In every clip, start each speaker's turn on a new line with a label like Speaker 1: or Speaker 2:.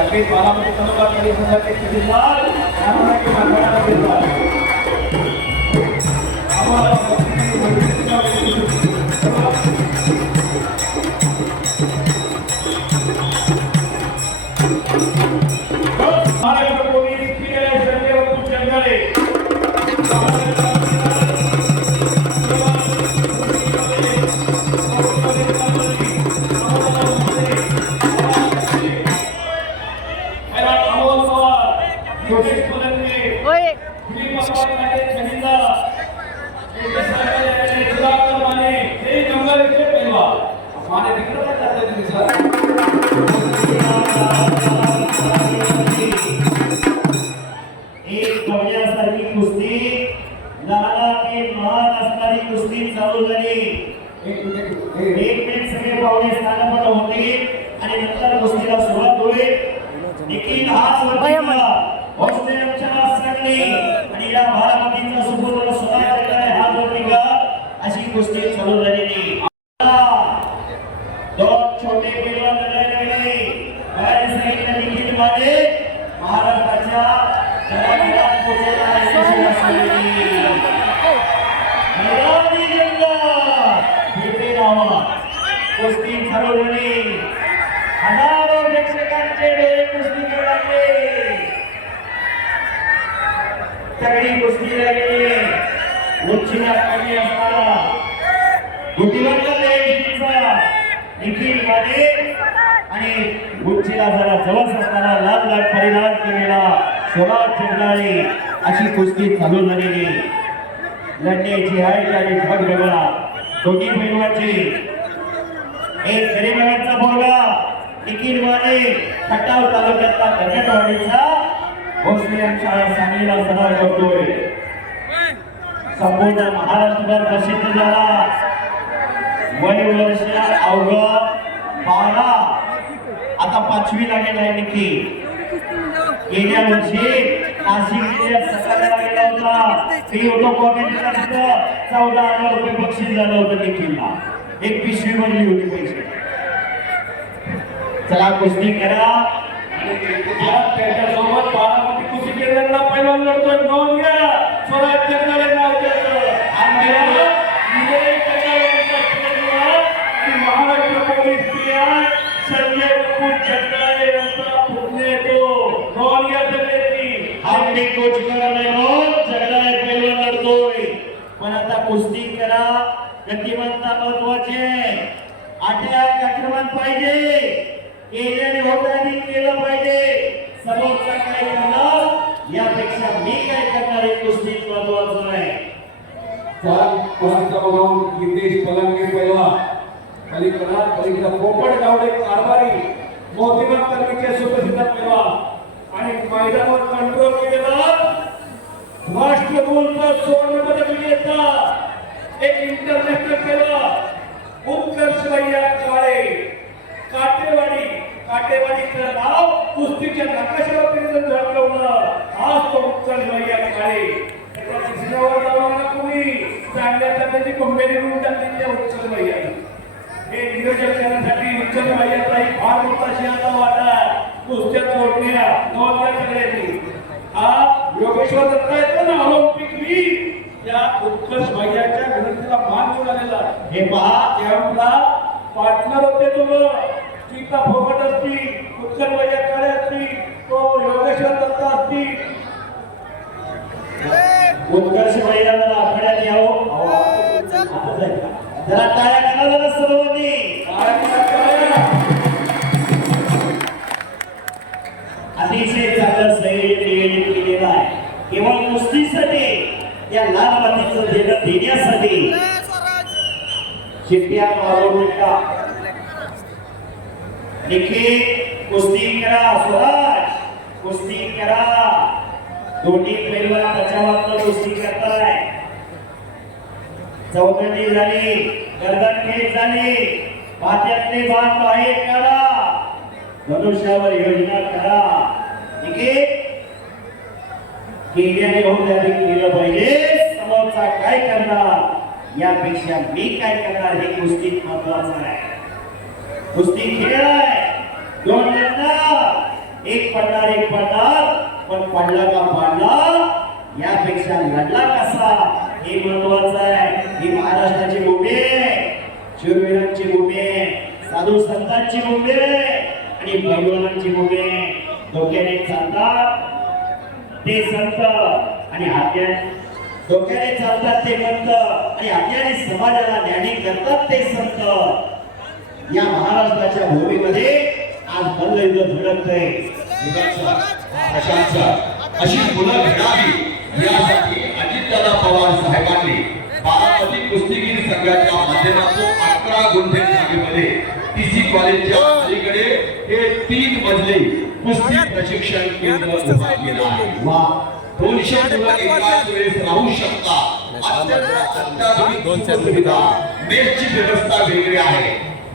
Speaker 1: बाकी बारामती तालुका परिषदाचे तहसीलदार त्यामुळे मंडळाला दिसला
Speaker 2: एक बघण्यासारखी कुस्ती लहानाची महान असणारी कुस्ती चालू झाली.
Speaker 1: एक मिनिट
Speaker 2: सगळे पाहुणे होतील आणि नंतर कुस्तीला सुरुवात होईल. निखिल हाच वर्तिका ऑस्ट्रेलियाच्या आणि या बारामतीचा सुपूर्ण स्वतः हा हात अशी कुस्ती चालू झाली. सगळी कुस्ती लागली. उंचीला कमी असताना. बुद्धिवंत देशचा निखिल माने आणि उंचीला जरा जवळ असताना लाल लाल परिणाम केलेला स्वराज जगदाळे अशी कुस्ती चालू झालेली. लढण्याची हाईट आणि ढग वेगळा. दोन्ही पैलवानची एक गरीबांचा बोलगा निखिल माने खटाव तालुक्यातला कर्नाटवाडीचा भोसले शाळा सांगलीला सदा करतोय. संपूर्ण महाराष्ट्रभर प्रसिद्ध झाला. वय वर्ष अवघड बारा आता पाचवी लागेल आहे निखिल. गेल्या वर्षी नाशिक जिल्ह्यात सकाळला गेला होता. ती होतो कॉमेंटला चौदा हजार रुपये बक्षीस झालं होतं निखिलला. एक पिशवी बनली होती पैसे. चला कुस्ती करा. पाहिजे. केल्याने होत आणि केलं पाहिजे. समोरचा काय करणार यापेक्षा मी काय करणार हे कुस्ती महत्वाचं आहे.
Speaker 3: चार कुस्तीचा बघावून नितेश पलंगे पहिला. पलीकडा पलीकडा पोपट गावडे कारभारी. मोतीबाग तालुक्याचे सुप्रसिद्ध पहिला आणि मैदानावर कंट्रोल केलेला राष्ट्र राष्ट्रकुलचा सुवर्ण पदक विजेता. एक इंटरनॅशनल पहिला उत्कर्ष काळे. काटेवाडी काटेवाडीचं नाव कुस्तीच्या नकाशावर झळकवलं आज तो उत्कर्ष भैया काळे तिसऱ्यावर लावला कोणी? चांगल्या जातीची कंपेनी करून टाकली त्या उत्कर्ष भैया हे नियोजन करण्यासाठी उत्कर्ष भैयाचा एक फार मोठा शियाचा वाटा. कुस्त्या तोडण्या नोंदल्या सगळ्यांनी. हा योगेश्वर दत्ता येतो ना ऑलिम्पिक वीर त्या उत्कर्ष भैयाच्या विनंतीला मान देऊन आलेला
Speaker 2: हे पहा
Speaker 3: कॅम्पला पार्टनर होते तुम्हाला सीता फोगट असती उत्कल भैया काळे असती तो योगेश्वर दत्ता असती.
Speaker 2: उत्कर्ष मैदानाला आखाड्यात यावं. टाळ्या सर्वांनी अतिशय चांगलं संयोजन नियोजन केलेलं आहे. केवळ कुस्तीसाठी या लाल मातीचं देणं देण्यासाठी. शिट्ट्या मारून नका निखिल कुस्ती करा स्वराज कुस्ती करा। दोन्ही पैलवान बचावात्मक कुस्ती करताय. चौकटी झाली गर्दन खेळ झाली. पात्यातले भात बाहेर करा धनुष्यावर योजना करा. निखिल केल्याने होत अधिक केलं पाहिजे समोरचा काय करणार? यापेक्षा मी काय करणार हे कुस्तीत महत्वाचं आहे. कुस्ती खेळ आहे. दोन लढणार एक पडणार एक पडणार पण पडला का पाडला? यापेक्षा लढला कसा? हे महत्वाचं आहे. ही महाराष्ट्राची भूमी आहे. शूरवीरांची भूमी आहे. साधू संतांची भूमी आहे. आणि भगवानांची भूमी आहे. डोक्याने चालतात ते संत आणि हात्या डोक्याने चालतात ते मंत आणि हात्याने समाजाला ज्ञानी करतात ते संत. या महाराष्ट्राच्या भूमीमध्ये आज युद्ध झळकतंय
Speaker 4: युगाचा प्रशांचा अशी मुलं घडावी. यासाठी अजितदादा पवार साहेबांनी बारामती कुस्तीगीर संघाच्या माध्यमातून अकरा गुंठे जागेमध्ये टीसी कॉलेजच्या अलीकडे हे तीन मजले कुस्ती प्रशिक्षण केंद्र उभा केलं आहे.
Speaker 2: वा
Speaker 4: दोनशे मुलं एकाच वेळेस राहू शकतात अत्याधुनिक सुखसुविधा मेसची व्यवस्था वेगळी आहे.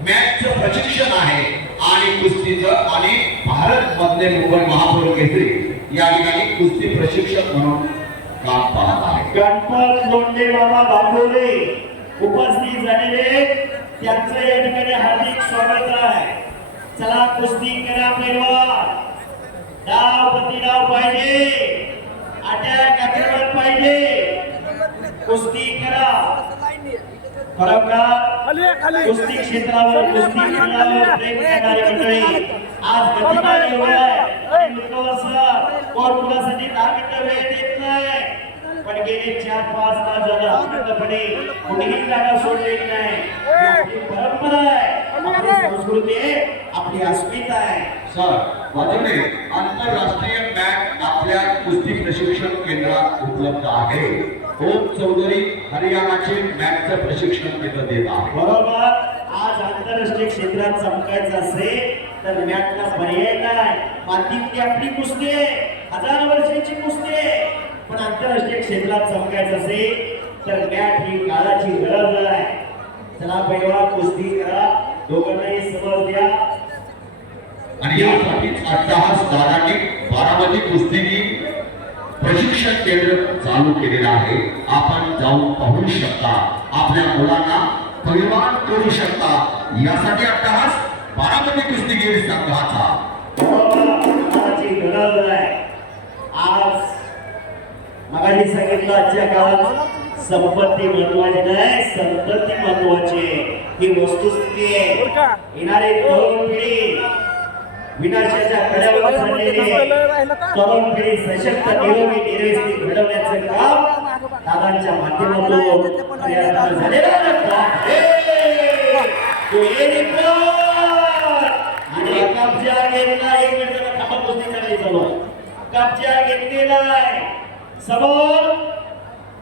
Speaker 4: मॅचचं प्रशिक्षण आहे. आणि कुस्तीचं आणि भारत मधले मुंबई महापौर केसरी या ठिकाणी कुस्ती प्रशिक्षक म्हणून काम पाहत आहे
Speaker 2: गणपत लोंढे बाबा बांबोले उपस्थित झालेले त्यांचं या ठिकाणी हार्दिक स्वागत आहे. चला कुस्ती करा पैलवान डाव प्रतिडाव पाहिजे. अटॅक आक्रमण पाहिजे. कुस्ती करा. खरोखर कुस्ती क्षेत्रावर कुस्ती खेळावर प्रेम करणारी मंडळी आज गतिमान एवढं आहे. आणि मित्रांनो सर कोण कुणासाठी दहा मिनिटं वेळ देत नाही. पण गेले चार पाच तास झालं अखंडपणे कुणीही जागा सोडलेली नाही. ही आपली परंपरा आहे. आपली संस्कृती आहे. आपली अस्मिता आहे.
Speaker 4: सर वाजवणे आंतरराष्ट्रीय बँक आपल्या कुस्ती प्रशिक्षण केंद्रात उपलब्ध आहे. ओम चौधरी हरियाणाचे मॅचचं प्रशिक्षण केंद्र देत आहे.
Speaker 2: बरोबर. आज आंतरराष्ट्रीय क्षेत्रात चमकायचं असेल तर मॅटला पर्याय नाही. मातीतली आपली कुस्ती आहे. हजार वर्षांची कुस्ती आहे. पण आंतरराष्ट्रीय क्षेत्रात चमकायचं असेल तर मॅट ही काळाची गरज आहे. चला पहिला कुस्ती करा. दोघांनाही समज द्या.
Speaker 4: आणि यासाठीच अट्टहास दादांनी बारामती कुस्तीगी प्रशिक्षण केंद्र चालू केलेलं आहे. आपण जाऊन पाहू शकता. आपल्या मुलांना परिवार करू शकता. यासाठी अट्टहास बारामती कुस्तीगीर संघाचा.
Speaker 2: आज मगाशी सांगितलं आजच्या काळात संपत्ती महत्वाची नाही संपत्ती महत्वाची ही वस्तुस्थिती आहे. येणारी तरुण पिढी विनाशाच्या कड्यावर चाललेली. तरुण पिढी सशक्त निरोगी निरेस्ती घडवण्याचं काम दादांच्या माध्यमातून झालेलं! तो! आणि कब्जा घेतला एक मिनिट थांबा, चालू आहे. कब्जा घेतलेला आहे समोर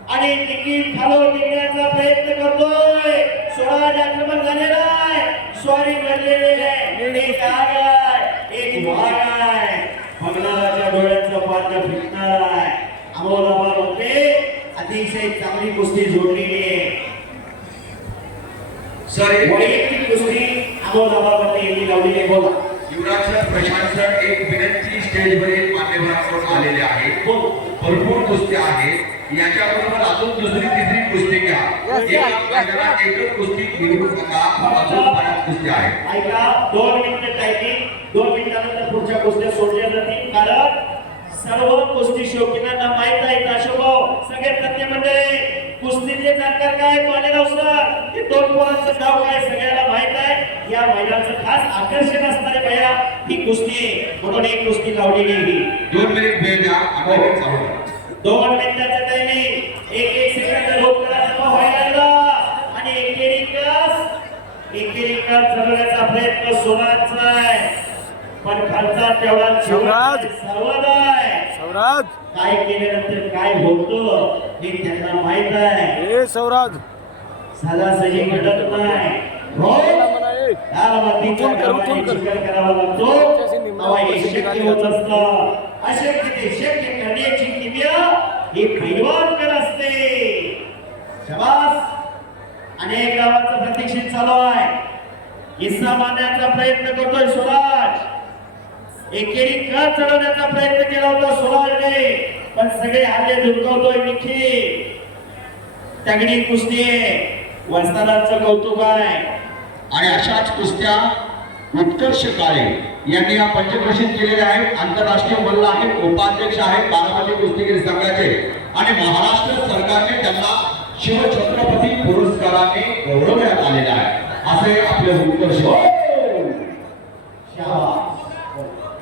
Speaker 2: आणि तिकीट खालून निघण्याचा प्रयत्न करतोय स्वराज आक्रमण झालेला आहे स्वारी घडलेली आहे एक आग आहे बघणाराच्या डोळ्याचं पात्र फिरणार आहे अमोलाबा म्हणते अतिशय चांगली कुस्ती जोडलेली आहे.
Speaker 4: सर
Speaker 2: वैयक्तिक कुस्ती अमोलाबा यांनी लावलेली. बोला.
Speaker 4: युवराज प्रशांत सर एक विनंती स्टेजवरील मान्यवरांकडून आलेले आहे. भरपूर कुस्त्या आहेत. याच्याबरोबर अजून दुसरी तिसरी कुस्ती घ्या. एकच कुस्ती घेऊ नका अजून बऱ्याच कुस्त्या आहेत.
Speaker 2: ऐका दोन मिनिटं टायमिंग दोन मिनिटानंतर पुढच्या कुस्त्या सोडल्या जातील. कारण सर्व कुस्ती शौकीनांना माहीत आहे अशोभाव सगळे तज्ञ मंडळी कुस्तीचे जाणकार काय मालेगाव सर ते दोन पोरांचं नाव काय सगळ्याला माहीत आहे. या मैदानाचं खास आकर्षण असणारे भैया ही कुस्ती. म्हणून एक कुस्ती लावलेली ही.
Speaker 4: दोन मिनिट वेळ द्या आता हे चालू आहे.
Speaker 2: दोन मिनिटाचं टायमिंग एक एक सेकंद जमा व्हायला लागला. आणि एकेरी कस एकेरी कस जमवण्याचा प्रयत्न सोडायचा आहे. पण खर्चा तेवढा
Speaker 5: शिवराज.
Speaker 2: सर्वात आहे.
Speaker 5: सौराज
Speaker 2: काय केल्यानंतर काय होतं हे त्यांना माहीत आहे.
Speaker 5: सौराज.
Speaker 2: सहजासहजी घडत नाही. हो? करावा लागतो. शक्य होत. असतं. अशक्य ते शक्य करण्याची किमया ही पैलवानकडे असते. शबास अनेक गावांचं प्रतीक्षित चालू आहे. हिस्सा मारण्याचा प्रयत्न करतोय स्वराज. एकेरी का चढवण्याचा प्रयत्न केला होता? स्वराजने पण सगळे हल्ले धुडकवतोय मिखी तगडी कुस्ती वस्तादांचं कौतुक आहे.
Speaker 4: आणि अशाच कुस्त्या उत्कर्ष काळे यांनी या पंचकृषीत केलेल्या आहेत. आंतरराष्ट्रीय मल्ल आहेत उपाध्यक्ष आहेत बारामती कुस्तीगीर संघाचे. आणि महाराष्ट्र सरकारने त्यांना शिवछत्रपती पुरस्काराने गौरवण्यात आलेला आहे. असे आपले उत्कर्ष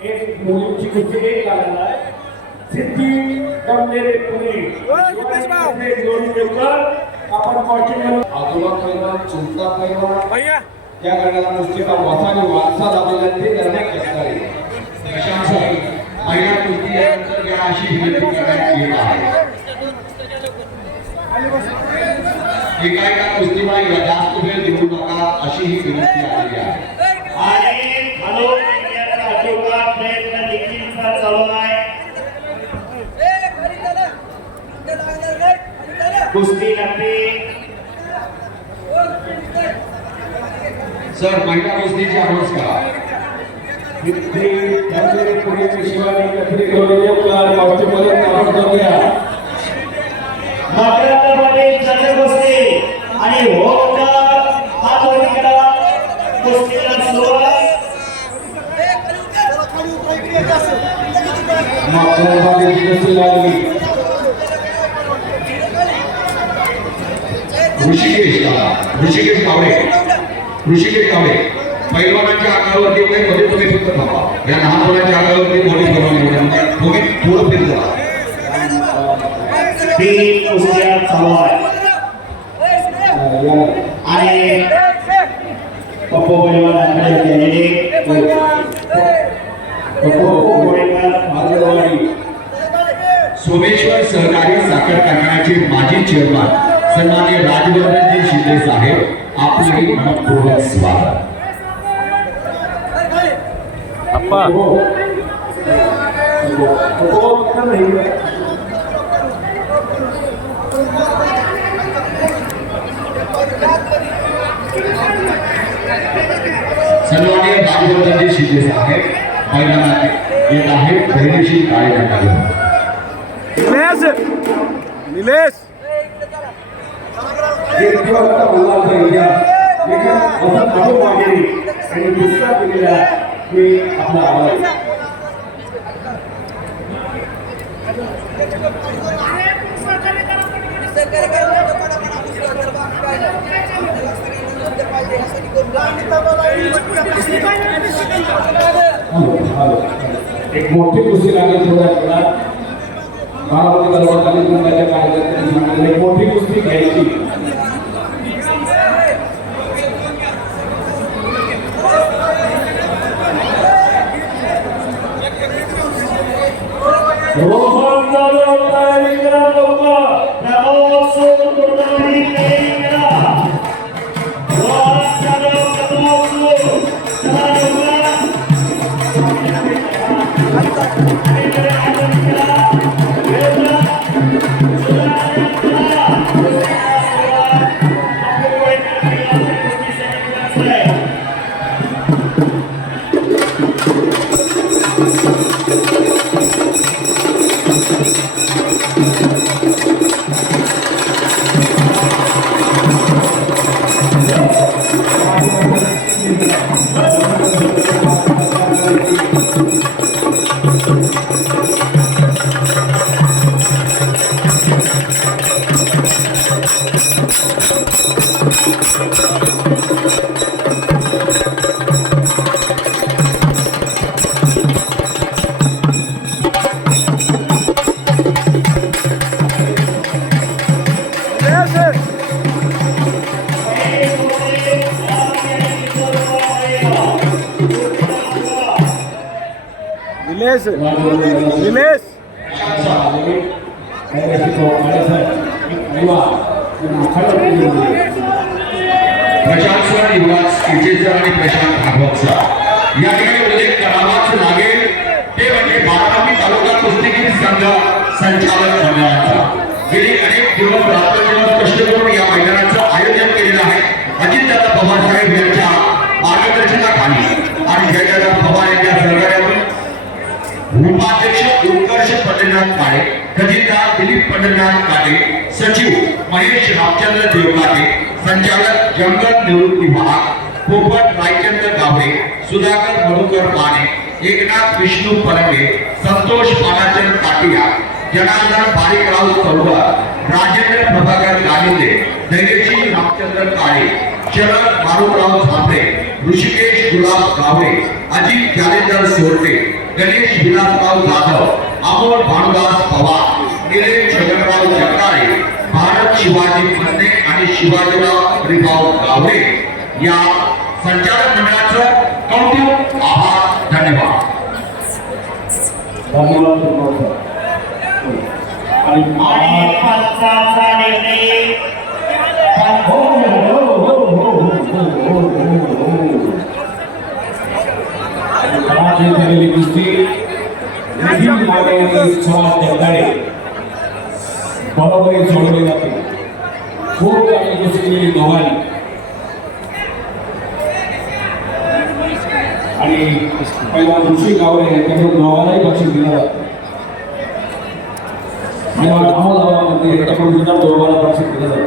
Speaker 3: एक मुलीची कुस्ती एक लागला आहे सिद्धी दमलेले पुणे. जोडून देऊकर आपण फॉर्च्युनर
Speaker 1: आजोबा पैलवान चुलता पैलवान
Speaker 5: भैया।
Speaker 1: त्या गटाला नुसतीचा वसाने वारसा लाभलेला ते निर्णय कष्टाळी
Speaker 4: प्रशासन महिला कुस्ती यानंतर या अशी विनंती करण्यात येत आहे एका एका कुस्तीबाईला जास्त वेळ देऊ नका अशी ही विनंती आलेली आहे
Speaker 2: कुस्ती लागते
Speaker 4: सर महिला कुस्तीची अनाऊन्स का
Speaker 1: सिद्धी दमलेले पुणेचे शिवाजी कथरी जोडून देऊकर फॉर्च्युनर आपण
Speaker 2: आणि पप्पू पैलवानाकडे गेलेले पप्पू गोळेकर
Speaker 1: माधववाडी
Speaker 4: सोमेश्वर सहकारी साखर कारखान्याचे माजी चेअरमन सन्मान्य राजवर्धनजी शिंदे साहेब आपले मनपूर्वक स्वागत.
Speaker 5: अप्पा.
Speaker 4: सन्मान्य राजवर्धनजी शिंदे साहेब मैदानात येत आहेत.
Speaker 5: निलेश! निलेश!
Speaker 1: थांबू मागेली आणि दुसरा पिढीला मी आपला आवाज हॅलो हॅलो एक मोठी थोड्या वेळात बारामती दरबार संघाच्या कार्यकर्त्यांनी मोठी कुस्ती घ्यायची.
Speaker 5: निलेश निलेश
Speaker 4: प्रशांत सर युवराज किर्चेकर आणि प्रशांत भागवत सर. या ठिकाणी म्हणजे उल्लेख करावाच लागेल ते म्हणजे बारामती तालुका कुस्तीगीर संघ संचालक मंडळाचा गेली अनेक दिवस रात्रदिवस कष्ट करून या मैदानाचं आयोजन केलेलं आहे अजितदादा पवार साहेब यांच्या मार्गदर्शनाखाली आणि जयदादा पवार यांच्या सहकार्यातून उपाध्यक्ष उत्कर्ष पंढरीनाथ काळे खजिनदार दिलीप पंढरीनाथ काळे सचिव महेश रामचंद्र देवकाते संचालक जंगल निवृत्ती विभाग पोपट रायचंद्र गावडे सुधाकर मधुकर माने एकनाथ विष्णू परमे संतोष पानाचंद काटिया जनार्दन बारिकराव तळवार राजेंद्र प्रभाकर गालिंदे धैर्यशील रामचंद्र काळे शरद मारुतराव झापडे ऋषिकेश गुलाब गावडे अजित जालेंदर सोरटे गणेश विलासराव जाधव अमोल भानुदास पवार निलेश छगनराव जगदाळे भारत शिवाजी मन्ने आणि शिवाजीराव हरिभाऊ गावडे या संचालक मंडळाचं कौतुक आभार धन्यवाद
Speaker 1: धन्यवाद आणि
Speaker 2: आणि पंचाचा निर्णय
Speaker 1: हो, हो, हो, हो, हो, हो, हो, हो. ఆయన కృషి కావాలి ఎక్కడ కావాలి పక్షి తినాలి ఆయన రామల ఎక్కడ తిన్నా గోవాల పక్షి తినదా